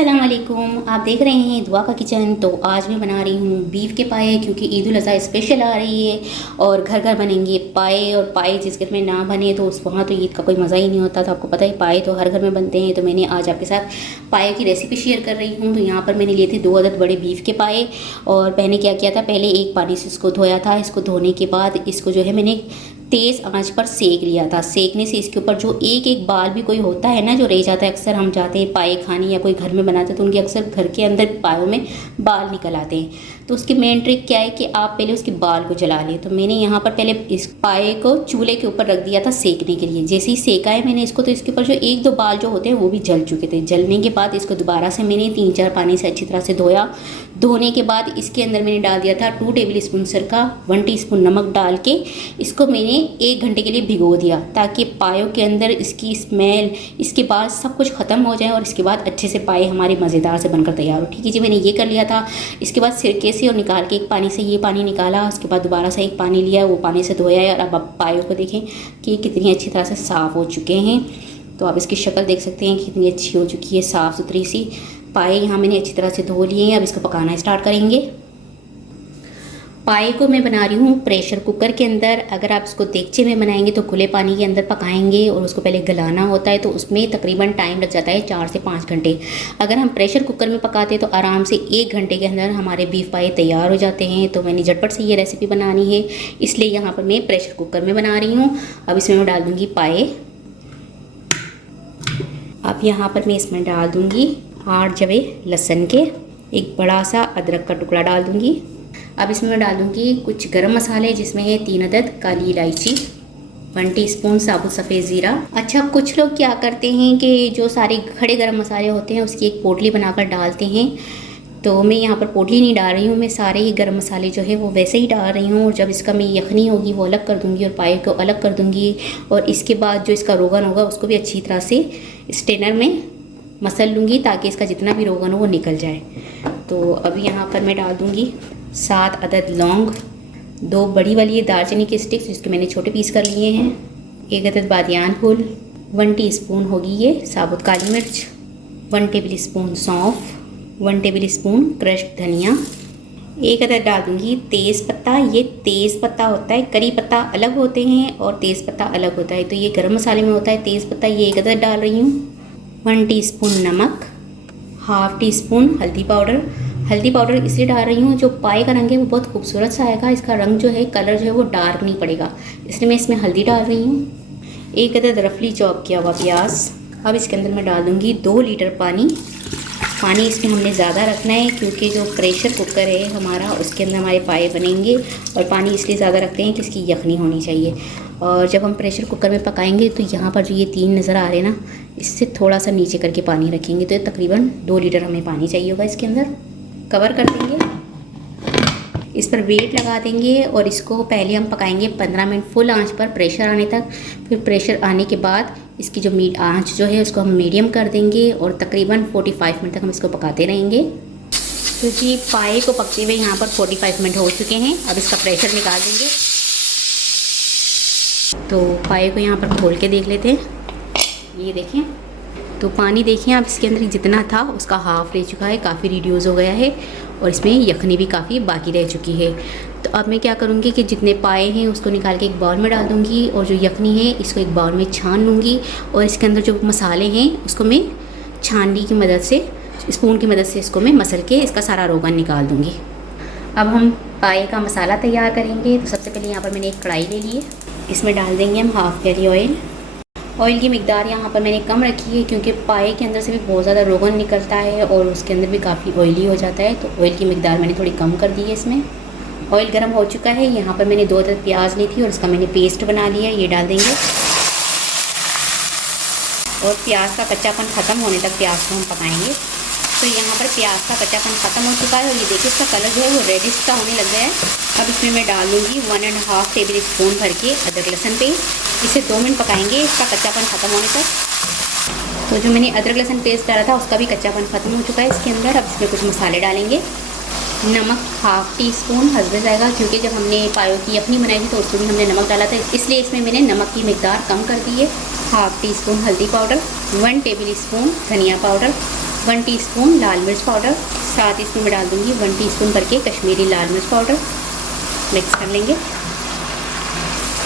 अस्सलाम वालेकुम, आप देख रहे हैं दुआ का किचन। तो आज मैं बना रही हूँ बीफ के पाए, क्योंकि ईद उल अज़हा स्पेशल आ रही है और घर घर बनेंगे पाए। और पाए जिस घर में ना बने तो उस वहाँ तो ईद का कोई मज़ा ही नहीं होता। तो आपको पता है पाए तो हर घर में बनते हैं। तो मैंने आज आपके साथ पाए की रेसिपी शेयर कर रही हूँ। तो यहाँ पर मैंने लिए थे 2 अदद बड़े बीफ के पाए। और मैंने क्या किया था, पहले एक पानी से इसको धोया था। इसको धोने के बाद इसको जो है मैंने तेज़ आंच पर सेक लिया था। सेकने से इसके ऊपर जो एक एक बाल भी कोई होता है ना, जो रह जाता है। अक्सर हम जाते हैं पाए खाने या कोई घर में बनाते हैं तो उनके अक्सर घर के अंदर पायों में बाल निकल आते हैं। तो उसकी मेन ट्रिक क्या है कि आप पहले उसके बाल को जला लें। तो मैंने यहाँ पर पहले इस पाए को चूल्हे के ऊपर रख दिया था सेकने के लिए। जैसे ही सेका है मैंने इसको, तो इसके ऊपर जो 1-2 बाल जो होते हैं वो भी जल चुके थे। जलने के बाद इसको दोबारा से मैंने 3-4 पानी से अच्छी तरह से धोया। धोने के बाद इसके अंदर मैंने डाल दिया था 2 टेबल स्पून सिरका, 1 टीस्पून नमक डाल के इसको मैंने 1 घंटे के लिए भिगो दिया, ताकि पायों के अंदर इसकी स्मेल, इसके बाद सब कुछ ख़त्म हो जाए और इसके बाद अच्छे से पाए हमारे मज़ेदार से बनकर तैयार हो। ठीक है जी, मैंने ये कर लिया था। इसके बाद सिरके से और निकाल के एक पानी से ये पानी निकाला। उसके बाद दोबारा से एक पानी लिया, वो पानी से धोया है। और अब आप पायों को देखें कि कितनी अच्छी तरह से साफ़ हो चुके हैं। तो आप इसकी शक्ल देख सकते हैं कि कितनी अच्छी हो चुकी है, साफ़ सुथरी सी। पाए यहाँ मैंने अच्छी तरह से धो लिए हैं। अब इसको पकाना स्टार्ट करेंगे। पाए को मैं बना रही हूँ प्रेशर कुकर के अंदर। अगर आप इसको देगचे में बनाएंगे तो खुले पानी के अंदर पकाएंगे और उसको पहले गलाना होता है, तो उसमें तकरीबन टाइम लग जाता है 4 से 5 घंटे। अगर हम प्रेशर कुकर में पकाते हैं तो आराम से 1 घंटे के अंदर हमारे बीफ पाए तैयार हो जाते हैं। तो मैंने झटपट से ये रेसिपी बनानी है, इसलिए यहाँ पर मैं प्रेशर कुकर में बना रही हूँ। अब इसमें मैं डाल दूँगी पाए। अब यहाँ पर मैं इसमें डाल दूँगी 8 जवे लहसुन के, एक बड़ा सा अदरक का टुकड़ा डाल दूँगी। अब इसमें मैं डाल दूँगी कुछ गरम मसाले, जिसमें है 3 अदद काली इलायची, 1 टीस्पून साबुत सफ़ेद ज़ीरा। अच्छा, कुछ लोग क्या करते हैं कि जो सारे खड़े गरम मसाले होते हैं उसकी एक पोटली बनाकर डालते हैं। तो मैं यहाँ पर पोटली नहीं डाल रही हूँ, मैं सारे ही गरम मसाले जो है वो वैसे ही डाल रही हूँ। और जब इसका मैं यखनी होगी वो अलग कर दूँगी और पाए को अलग कर दूँगी। और इसके बाद जो इसका रोगन होगा उसको भी अच्छी तरह से स्ट्रेनर में मसल लूँगी, ताकि इसका जितना भी रोगन हो वो निकल जाए। तो अभी यहाँ पर मैं डाल दूँगी 7 अदद लौंग, 2 बड़ी वाली ये दालचीनी की स्टिक्स जिसके मैंने छोटे पीस कर लिए हैं, 1 अदद बादियान फूल, 1 टीस्पून होगी ये साबुत काली मिर्च, 1 टेबल स्पून सौंफ, 1 टेबल स्पून क्रश्ड धनिया, 1 अदद डाल दूँगी तेज़ पत्ता। ये तेज़ पत्ता होता है, करी पत्ता अलग होते हैं और तेज़ पत्ता अलग होता है। तो ये गरम मसाले में होता है तेज़ पत्ता, ये 1 अदद डाल रही हूँ। 1 टीस्पून नमक, ½ टीस्पून हल्दी पाउडर। हल्दी पाउडर इसलिए डाल रही हूँ, जो पाए का रंग है वो बहुत खूबसूरत सा आएगा। इसका रंग जो है, कलर जो है वो डार्क नहीं पड़ेगा, इसलिए मैं इसमें हल्दी डाल रही हूँ। 1 अदद रफली चॉप किया हुआ प्याज। अब इसके अंदर मैं डाल दूँगी 2 लीटर पानी। पानी इसमें हमने ज़्यादा रखना है, क्योंकि जो प्रेशर कुकर है हमारा उसके अंदर हमारे पाए बनेंगे। और पानी इसलिए ज़्यादा रखते हैं कि इसकी यखनी होनी चाहिए। और जब हम प्रेशर कुकर में पकाएंगे तो यहाँ पर जो ये 3 नज़र आ रहे हैं ना, इससे थोड़ा सा नीचे करके पानी रखेंगे। तो तकरीबन 2 लीटर हमें पानी चाहिए होगा। इसके अंदर कवर कर देंगे, इस पर वेट लगा देंगे और इसको पहले हम पकाएंगे 15 मिनट फुल आंच पर, प्रेशर आने तक। फिर प्रेशर आने के बाद इसकी जो आंच जो है उसको हम मीडियम कर देंगे और तकरीबन 45 मिनट तक हम इसको पकाते रहेंगे। तो जी पाए को पकते हुए यहाँ पर 45 मिनट हो चुके हैं। अब इसका प्रेशर निकाल देंगे। तो पाए को यहाँ पर खोल के देख लेते हैं, ये देखें। तो पानी देखिए आप, इसके अंदर जितना था उसका हाफ़ रह चुका है, काफ़ी रिड्यूस हो गया है। और इसमें यखनी भी काफ़ी बाकी रह चुकी है। तो अब मैं क्या करूँगी कि जितने पाए हैं उसको निकाल के एक बाउल में डाल दूँगी, और जो यखनी है इसको एक बाउल में छान लूँगी। और इसके अंदर जो मसाले हैं उसको मैं छाननी की मदद से, स्पून की मदद से इसको मैं मसल के इसका सारा रोगन निकाल दूँगी। अब हम पाए का मसाला तैयार करेंगे। तो सबसे पहले यहाँ पर मैंने एक कढ़ाई ले ली है, इसमें डाल देंगे हम ½ गैली ऑयल। ऑयल की मिकदार यहाँ पर मैंने कम रखी है, क्योंकि पाए के अंदर से भी बहुत ज़्यादा रोगन निकलता है और उसके अंदर भी काफ़ी ऑयली हो जाता है। तो ऑयल की मिकदार मैंने थोड़ी कम कर दी है इसमें। ऑयल गर्म हो चुका है। यहाँ पर मैंने 2 अदद प्याज ली थी और इसका मैंने पेस्ट बना लिया, ये डाल देंगे। और प्याज का कच्चापन ख़त्म होने तक प्याज को हम पकाएंगे। तो यहाँ पर प्याज का कच्चापन ख़त्म हो चुका है और ये देखिए इसका कलर जो है वो रेडिश सा होने लग गया है। अब इसमें मैं डाल दूँगी 1½ टेबल स्पून भर के अदरक लहसुन पेस्ट। इसे 2 मिनट पकाएंगे इसका कच्चापन ख़त्म होने तक। तो जो मैंने अदरक लहसुन पेस्ट डाला था उसका भी कच्चापन ख़त्म हो चुका है इसके अंदर। अब इसमें कुछ मसाले डालेंगे। नमक ½ टीस्पून हस्बे जाएगा, क्योंकि जब हमने पायों की यखनी बनाई थी तो उसमें भी हमने नमक डाला था, इसलिए इसमें मैंने नमक की मिकदार कम कर दी है। ½ टीस्पून हल्दी पाउडर, 1 टेबल स्पून धनिया पाउडर, 1 टीस्पून लाल मिर्च पाउडर, साथ ही इसमें मैं डाल दूँगी 1 टीस्पून करके कश्मीरी लाल मिर्च पाउडर। मिक्स कर लेंगे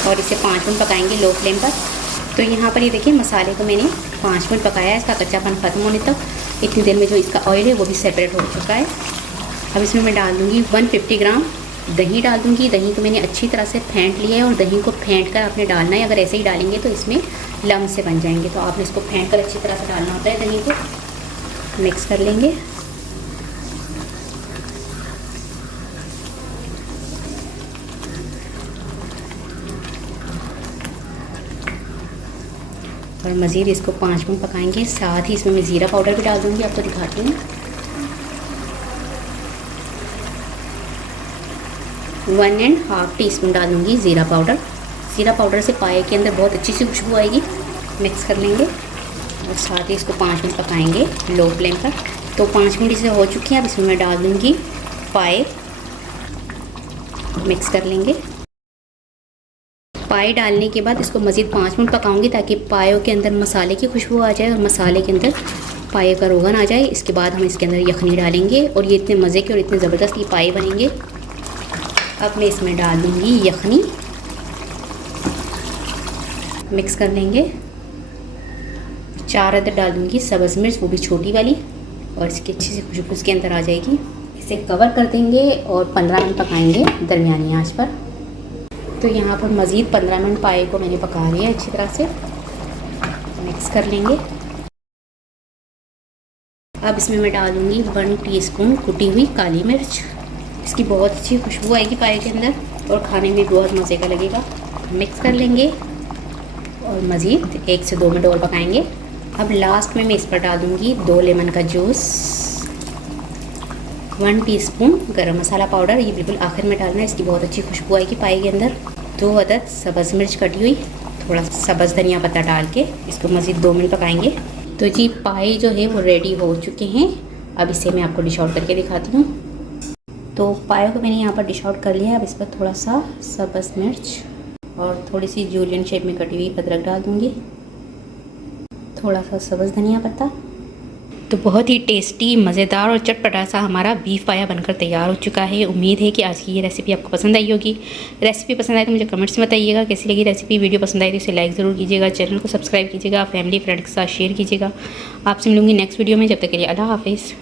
और इसे 5 मिनट पकाएंगे लो फ्लेम पर। तो यहाँ पर ये देखिए मसाले को मैंने 5 मिनट पकाया है, इसका कच्चापन ख़त्म होने तक। इतनी देर में जो इसका ऑयल है वो भी सेपरेट हो चुका है। अब इसमें मैं डाल दूँगी 150 ग्राम दही डाल दूँगी। दही को मैंने अच्छी तरह से फेंट लिया है और दही को फेंट कर आपने डालना है। अगर ऐसे ही डालेंगे तो इसमें लम्ब से बन जाएंगे, तो आपने इसको फेंट कर अच्छी तरह से डालना होता है दही को। मिक्स कर लेंगे। और मज़ीद इसको 5 मिनट पकाएंगे। साथ ही इसमें मैं ज़ीरा पाउडर भी डाल दूँगी, आपको दिखाती हूँ। 1.5 टीस्पून डाल दूँगी ज़ीरा पाउडर। ज़ीरा पाउडर से पाए के अंदर बहुत अच्छी सी खुशबू आएगी। मिक्स कर लेंगे और साथ ही इसको 5 मिनट पकाएंगे लो फ्लेम पर। तो 5 मिनट इसे हो चुकी हैं। अब इसमें मैं डाल दूँगी पाए। मिक्स कर लेंगे। पाए डालने के बाद इसको मज़ीद 5 मिनट पकाऊंगी ताकि पायों के अंदर मसाले की खुशबू आ जाए और मसाले के अंदर पाए का रोगन आ जाए। इसके बाद हम इसके अंदर यखनी डालेंगे और ये इतने मज़े के और इतने ज़बरदस्त ये पाए बनेंगे। अब मैं इसमें डाल दूँगी यखनी। मिक्स कर लेंगे। 4 अदद डाल दूँगी सब्ज़ मिर्च, वो भी छोटी वाली, और इसकी अच्छी सी खुशबू इसके अंदर आ जाएगी। इसे कवर कर देंगे और 15 मिनट पकाएंगे दरमियानी आंच पर। तो यहाँ पर मज़ीद 15 मिनट पाए को मैंने पका लिया अच्छी तरह से। मिक्स कर लेंगे। अब इसमें मैं डाल दूँगी 1 टीस्पून कुटी हुई काली मिर्च। इसकी बहुत अच्छी खुशबू आएगी पाए के अंदर और खाने में बहुत मज़े का लगेगा। मिक्स कर लेंगे और मज़ीद 1 से 2 मिनट और पकाएंगे। अब लास्ट में मैं इस पर डाल दूँगी 2 लेमन का जूस, 1 टीस्पून गरम मसाला पाउडर, ये बिल्कुल आखिर में डालना है, इसकी बहुत अच्छी खुशबू आएगी पाए के अंदर। 2 अदद सब्ज़ मिर्च कटी हुई, थोड़ा सब्ज़ धनिया पत्ता डाल के इसको मज़ीद 2 मिनट पकाएंगे। तो जी पाए जो है वो रेडी हो चुके हैं। अब इसे मैं आपको डिश आउट करके दिखाती हूँ। तो पाए को मैंने यहाँ पर डिश आउट कर लिया है। अब इस पर थोड़ा सा सब्ज़ मिर्च और थोड़ी सी जूलियन शेप में कटी हुई अदरक डाल दूँगी, थोड़ा सा सब्ज़ धनिया पत्ता। तो बहुत ही टेस्टी, मज़ेदार और चटपटा सा हमारा बीफ पाया बनकर तैयार हो चुका है। उम्मीद है कि आज की ये रेसिपी आपको पसंद आई होगी। रेसिपी पसंद आए तो मुझे कमेंट्स में बताइएगा कैसी लगी रेसिपी। वीडियो पसंद आई तो इसे लाइक ज़रूर कीजिएगा, चैनल को सब्सक्राइब कीजिएगा, फैमिली फ्रेंड्स के साथ शेयर कीजिएगा। आपसे मिलूंगी नेक्स्ट वीडियो में। जब तक के लिए अल्लाह हाफिज़।